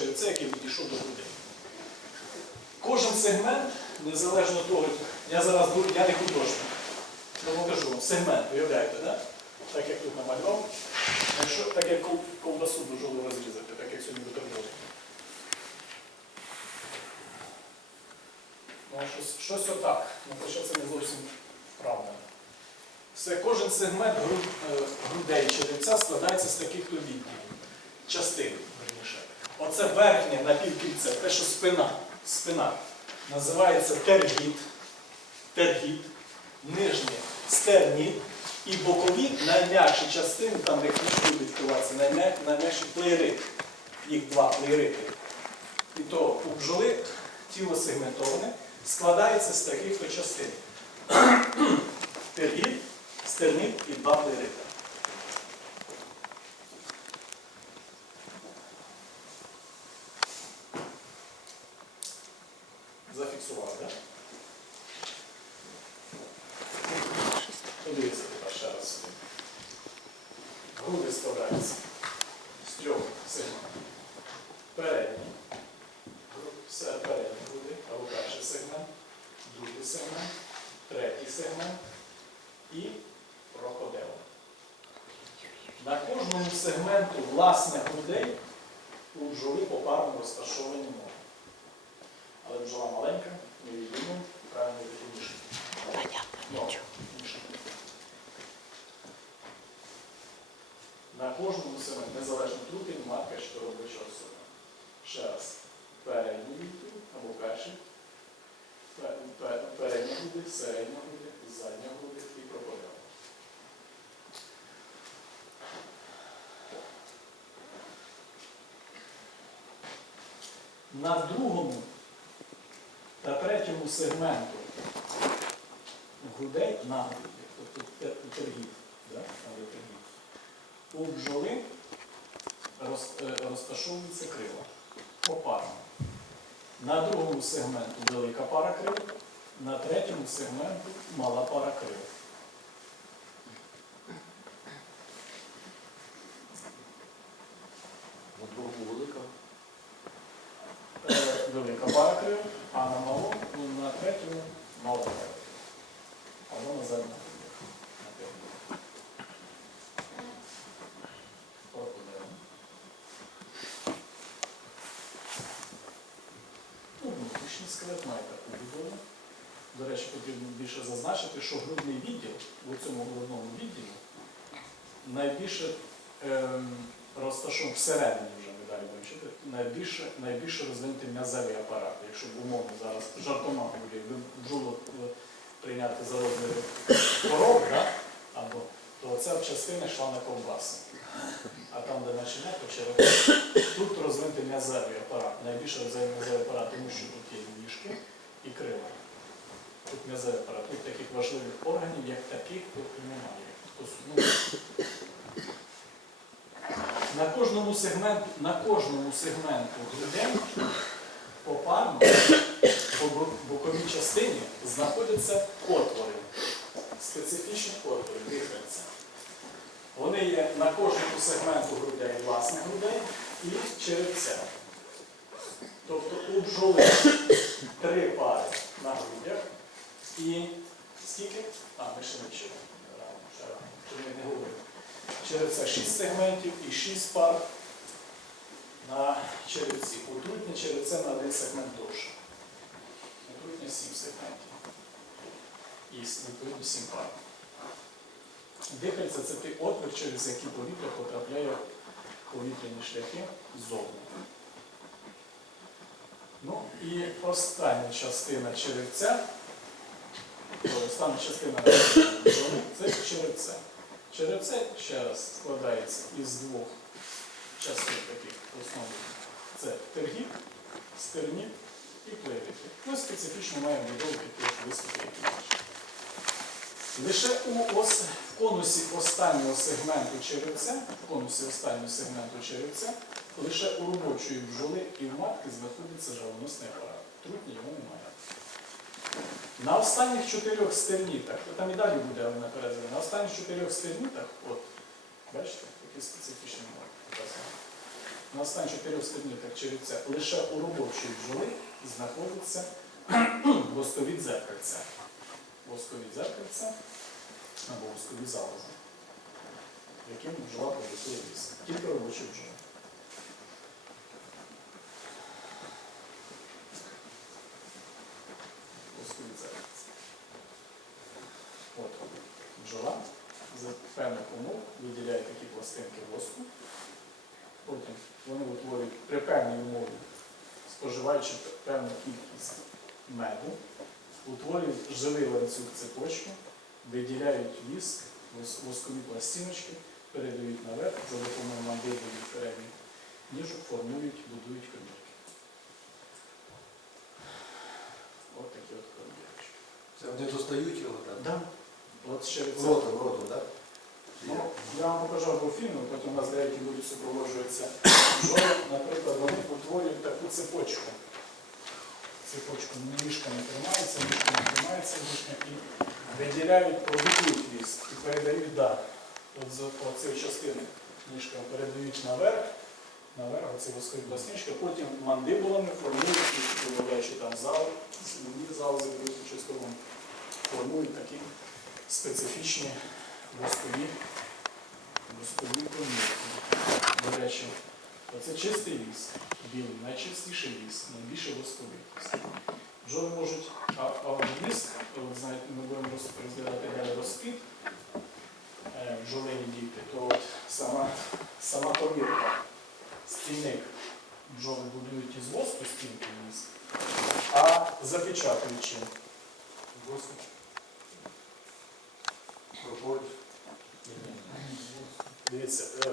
черевця, який відійшов до грудей. Кожен сегмент, незалежно від того, я зараз я не художник, тому кажу вам, сегмент, уявляєте, да? так як тут намалював, якщо так як ковбасу жолу розрізати, так як сьогодні бутерброд. Ну, щось, щось отак, ну, хоча це не зовсім правда. Все, кожен сегмент е, грудей черевця складається з таких то відділів, частин. Оце верхнє напівкільце, те, що спина, спина, називається тергіт, тергіт, нижнє стерніт і бокові найм'якші частини, там де книжки відкриваються, найм'я- найм'якші плеєрити. Їх два плеєрити. І то у бджоли тіло сегментоване складається з таких то частин. Тергіт, стерніт і два плеєрита. Зафіксували, так? Подивіться тепер ще раз сюди. Груди складаються з трьох сегментів. Передні. Все передні груди, або перший сегмент, другий сегмент, третій сегмент і крокодил. На кожному сегменту власне грудей у бджоли попарно розташовані ноги. Але бджола маленька, ми її думаємо, правильно вихідніше. Ноги. На кожному сегменті, незалежно трупін, матка чи робоча особа. Ще раз. Передній відділ або перший. Пе- пе- Передні груди, середні груди, задні груди і крокодил. На другому та третьому сегменту грудей нагруди, тобто тергів, да? у бджоли е, розташовується крила попарно. На другому сегменту велика пара крил, на третьому сегменту мала пара крил. На другому велика. Е, Велика пара крил, а на малому, ну, на третьому мала пара крил. Або на задньому. На третьому. Крокодил. Ну, має таку будову. До речі, потрібно більше зазначити, що грудний відділ у цьому головному відділі найбільше ем, розташований всередині вже ми далі будемо чути, найбільше, найбільше розвинутий м'язевий апарат. Якщо б умовно зараз жартома якби бджолу е, прийняти за да? або то ця частина йшла на ковбаси. Там, де то череп. Тут розвинутий м'язевий апарат. Найбільше розвинутий м'язевий апарат, тому що тут є ніжки і крила. Тут м'язевий апарат. Тут таких важливих органів, як таких, тут немає. Ну, на кожному сегменту, на кожному сегменту грудей попарно по боковій частині знаходяться отвори, специфічні отвори, дихальця. Вони є на кожному сегменту грудей власних грудей і черепця. Тобто у бджоли три пари на грудях і скільки? А, ми ще не ми не говоримо. Черевця 6 сегментів і 6 пар на черевці. Утрутнє черевце на один сегмент довше. Утрутнє 7 сегментів. І відповідно 7 пар. Дихальце це той отвір, через який повітря потрапляє повітряні шляхи ззовні. Ну і остання частина черевця, остання частина це черевце. Черевце, ще раз, складається із двох частин таких основних. Це тергіт, стерніт і плевіти. Ну, специфічно має будову таких бачите. Лише у ос, в конусі останнього сегменту черевця, в конусі останнього сегменту черевця, лише у робочої бджоли і в матки знаходиться жалоносний апарат. Трутні його немає. На останніх чотирьох стернітах, то там і далі буде але наперед, на останніх чотирьох стернітах, от, бачите, такі специфічні мови на останні 4 стебнітах черевця лише у робочої бджоли знаходиться воскові дзеркальця. Воскові дзеркальця або воскові залози, яким бджола продукує віск. Тільки робочі бджоли. Воскові дзеркальця. От бджола за певних умов виділяє такі пластинки воску. Потім вони утворюють при певній умові, споживаючи певну кількість меду, утворюють живий ланцюг цепочку, виділяють віск, вос- воскові пластиночки, передають наверх за допомогою мандибулів передніх ніжок, формують, будують комірки. От такі от комірочки. Це вони достають його так? Да. От ще це. Ротом, ротом, так? Ну, я вам покажу або фільм, потім у нас деякі будуть супроводжуватися. Наприклад, вони утворюють таку цепочку. Цепочку ніжка не тримається, не тримається, ніжка і виділяють, продукують віск і передають далі. От з частини ніжка передають наверх, наверх оці воскові пластиночки, потім мандибулами формують, додаючи там зал, залзи дають частково, формують такі специфічні воскові, воскові комірки. До оце чистий віск, білий, найчистіший віск, найбільше восковитість. Бджоли можуть, а, віск, знаєте, ми будемо розглядати далі розкид е, бджолині діти, то от сама, сама комірка, стільник бджоли будують із воску стінки віск, а запечатують чим? Воску. Проходить. Дивіться, е,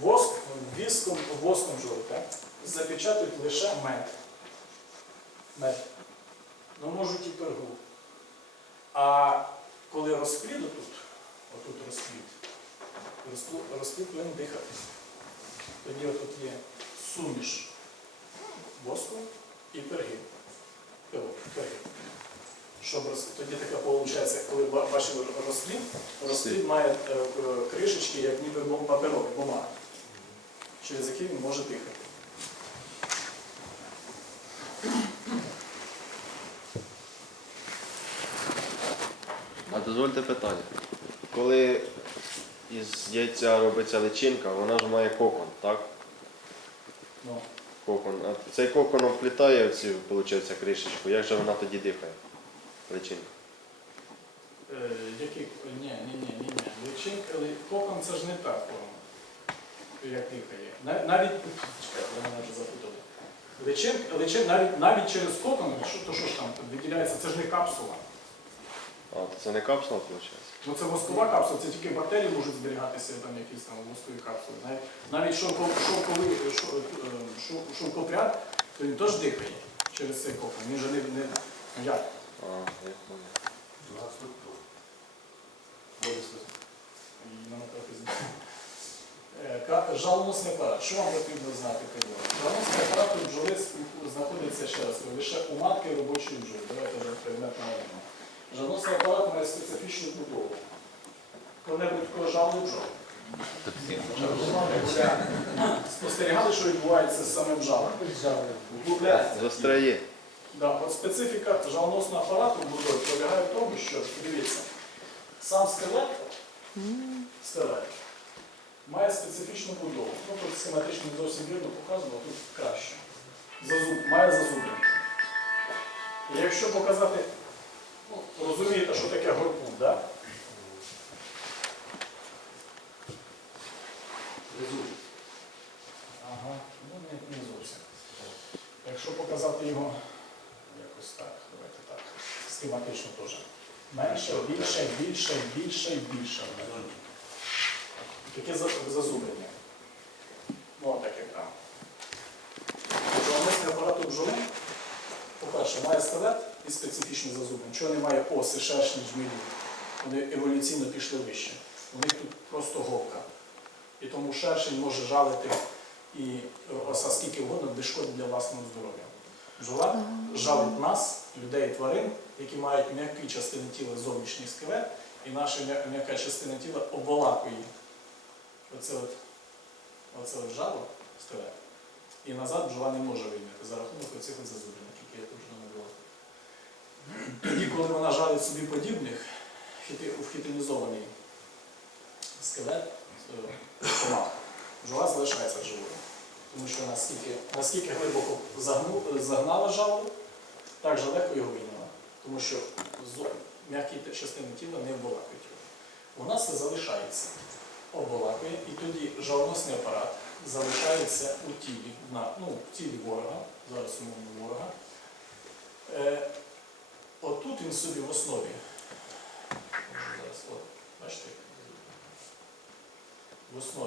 воск, віском, воском так? Запечатують лише мед. Мед. Ну, можуть і пергу. А коли розплід тут, отут розплід, розплід повинен дихати. Тоді отут є суміш воску і перги. Пилок, перги. Щоб роз... Тоді ба- бачили розплід, розплід має е, е, кришечки, як ніби паперові, бумаги, через які він може дихати. А дозвольте питання. Коли із яйця робиться личинка, вона ж має кокон, так? Ну, Кокон. А цей кокон вплітає в цю, виходить, кришечку. Як же вона тоді дихає? Личинка. Е, який... Ні, ні, ні, ні, ні. Личинка, кокон це ж не та форма, як дихає. Навіть, чекайте, я мене вже запутали. Личин, личин, навіть, навіть через кокон, що, то що ж там виділяється, це ж не капсула. А, то це не капсула, виходить? Ну це воскова капсула, це тільки бактерії можуть зберігатися там якісь там воскові капсули. Навіть, навіть шовко- шовковий шо- е, шов- шовкопряд, то він теж дихає через цей кокон. Він же не, не ну, як? А, я Жалоносний апарат. Що вам потрібно знати про нього? Жалоносний апарат у бджоли знаходиться ще раз, лише у матки робочої бджоли. Давайте вже предмет наведемо. Жалоносний апарат має специфічну будову. Коли-небудь кожали бджоли. Спостерігали, що відбувається з самим жалом. Застряє. Да, от специфіка жалоносного апарату будові полягає в тому, що, дивіться, сам скелет, скелет має специфічну будову. Ну, тут схематично не зовсім вірно показано, а тут краще. Зазуб, має зазубринки. І якщо показати, ну, розумієте, що таке горбун, да? Внизу. Ага, ну не, не зовсім. Якщо показати його якось так, давайте так, схематично теж. Менше, більше, більше, більше і більше. Таке за- зазубрення. Ну, таке там. Жовнисний апарат у бджоли, по-перше, має скелет і специфічне зазубрення. Чого немає оси, шершні, жмілі? Вони еволюційно пішли вище. У них тут просто голка. І тому шершень може жалити і оса скільки угодно без шкоди для власного здоров'я. Бджола жалить нас, людей і тварин, які мають м'які частини тіла зовнішній скелет, і наша м'яка частина тіла обволакує оце от, оце от жало, скелет, І назад бджола не може вийняти за рахунок оцих от які я тут вже навела. Тоді, коли вона жалить собі подібних, хіти- в хітинізований скелет е, комах, бджола залишається живою. Тому що наскільки, наскільки глибоко загнала жало, так же легко його вийняла. Тому що м'які частини тіла не обволакують його. У нас це залишається, обволакує, і тоді жалоносний апарат залишається у тілі, на, ну, в тілі ворога, зараз умовно ворога. Е, отут він собі в основі. Зараз, от, бачите, в основі.